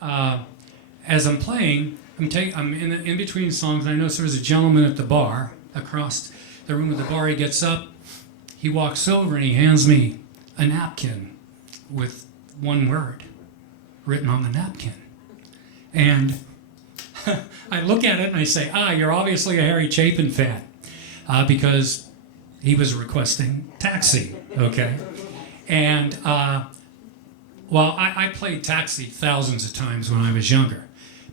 Uh, as I'm playing, I'm in between songs, and I notice there was a gentleman at the bar across the room at the bar. He gets up, he walks over, and he hands me a napkin with one word written on the napkin. And I look at it and I say, you're obviously a Harry Chapin fan, because he was requesting Taxi, okay? And well, I played Taxi thousands of times when I was younger.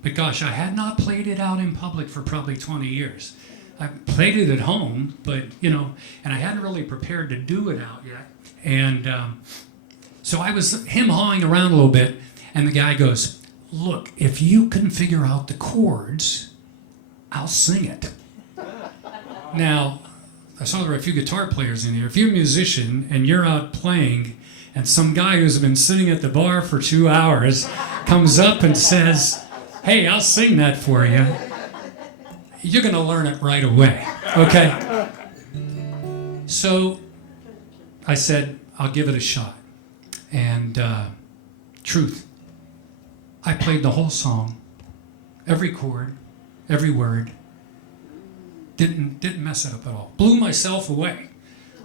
But gosh, I had not played it out in public for probably 20 years. I played it at home, but, and I hadn't really prepared to do it out yet. And so I was him-hawing around a little bit, and the guy goes, "Look, if you can figure out the chords, I'll sing it." Now, I saw there were a few guitar players in here. If you're a musician and you're out playing, and some guy who's been sitting at the bar for 2 hours comes up and says, "Hey, I'll sing that for you," you're going to learn it right away, okay? So I said, I'll give it a shot. And truth, I played the whole song, every chord, every word, didn't mess it up at all. Blew myself away.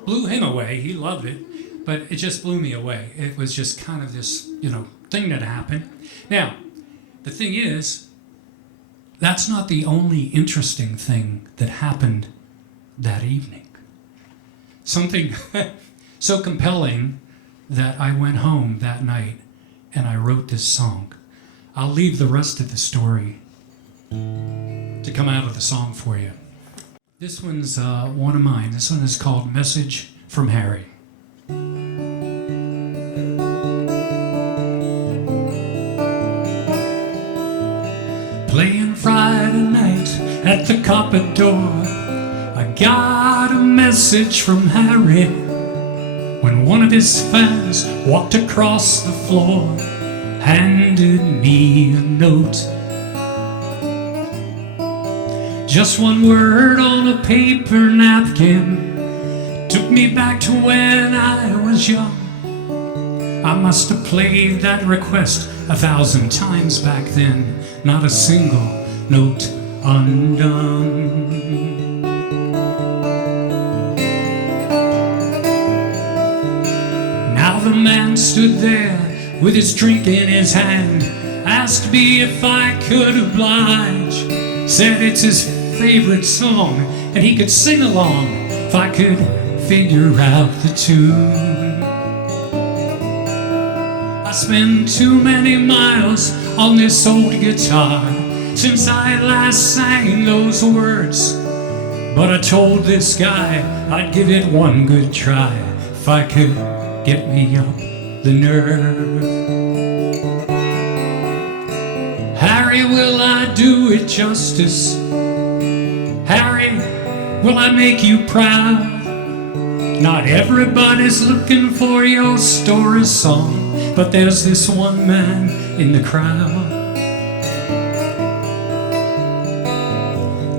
Blew him away, he loved it, but it just blew me away. It was just kind of this, thing that happened. Now, the thing is, that's not the only interesting thing that happened that evening. Something so compelling that I went home that night and I wrote this song. I'll leave the rest of the story to come out of the song for you. This one's one of mine. This one is called Message from Harry. Playing Friday night at the Copper Door, I got a message from Harry when one of his fans walked across the floor, handed me a note. Just one word on a paper napkin took me back to when I was young. I must have played that request 1,000 times back then, not a single note undone. Now the man stood there with his drink in his hand, asked me if I could oblige, said it's his favorite song and he could sing along if I could figure out the tune. I spent too many miles on this old guitar since I last sang those words, but I told this guy I'd give it one good try if I could get me up the nerve. Harry, will I do it justice? Harry, will I make you proud? Not everybody's looking for your story song, but there's this one man in the crowd.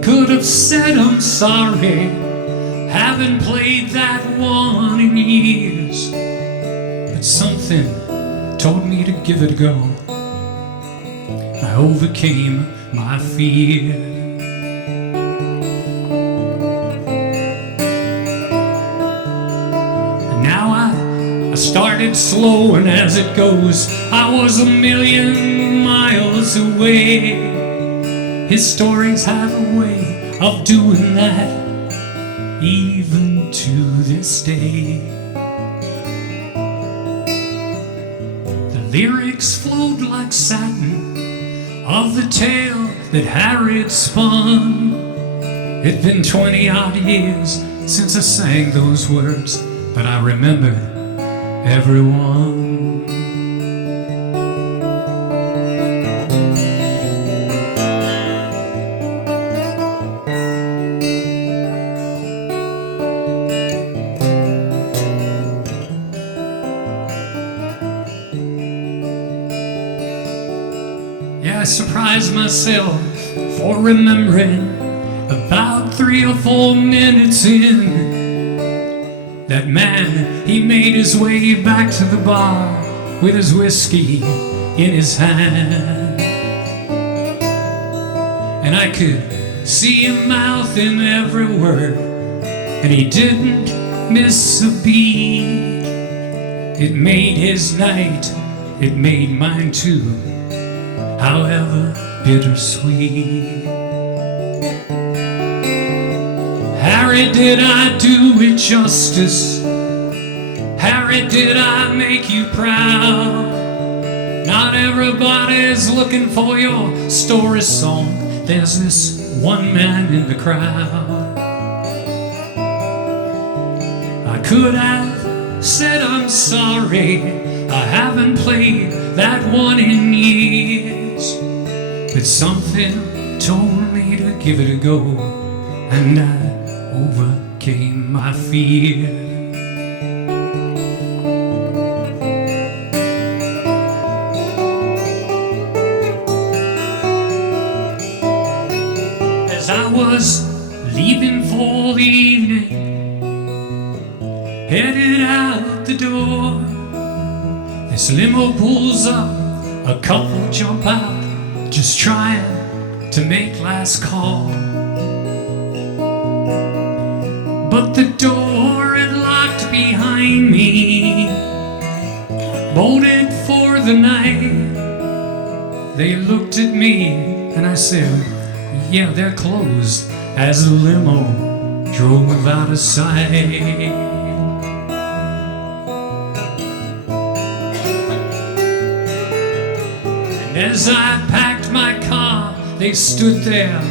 Could have said I'm sorry, haven't played that one in years, but something told me to give it a go. I overcame my fear. I started slow, and as it goes, I was 1,000,000 miles away. His stories have a way of doing that, even to this day. The lyrics flowed like satin of the tale that Harry had spun. It'd been 20-odd years since I sang those words, but I remember everyone. Yeah, I surprised myself for remembering about 3 or 4 minutes in. That man, he made his way back to the bar with his whiskey in his hand, and I could see him mouthing every word, and he didn't miss a beat. It made his night, it made mine too, however bittersweet. Harry, did I do it justice? Harry, did I make you proud? Not everybody's looking for your story song. There's this one man in the crowd. I could have said I'm sorry, I haven't played that one in years, but something told me to give it a go, and I overcame my fear. As I was leaving for the evening, headed out the door, this limo pulls up, a couple jump out, just trying to make last call. But the door had locked behind me, bolted for the night. They looked at me and I said, yeah, they're closed, as the limo drove out of sight. And as I packed my car, they stood there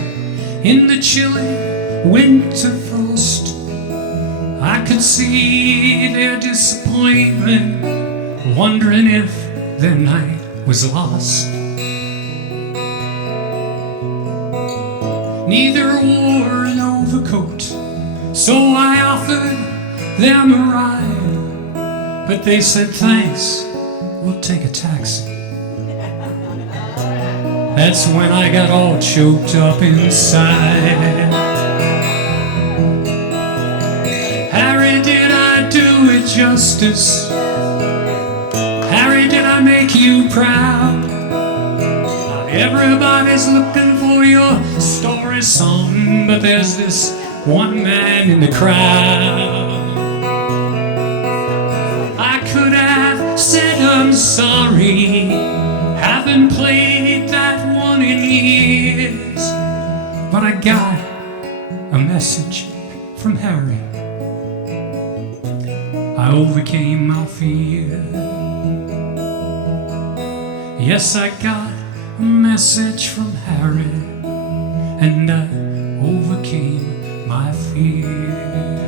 in the chilly winter frost. I could see their disappointment, wondering if their night was lost. Neither wore an overcoat, so I offered them a ride, but they said thanks, we'll take a taxi. That's when I got all choked up inside. Harry, did I do it justice? Harry, did I make you proud? Not everybody's looking for your story song, but there's this one man in the crowd. I could have said I'm sorry, haven't played that one in years, but I got a message from Harry. I overcame my fear. Yes, I got a message from Harry, and I overcame my fear.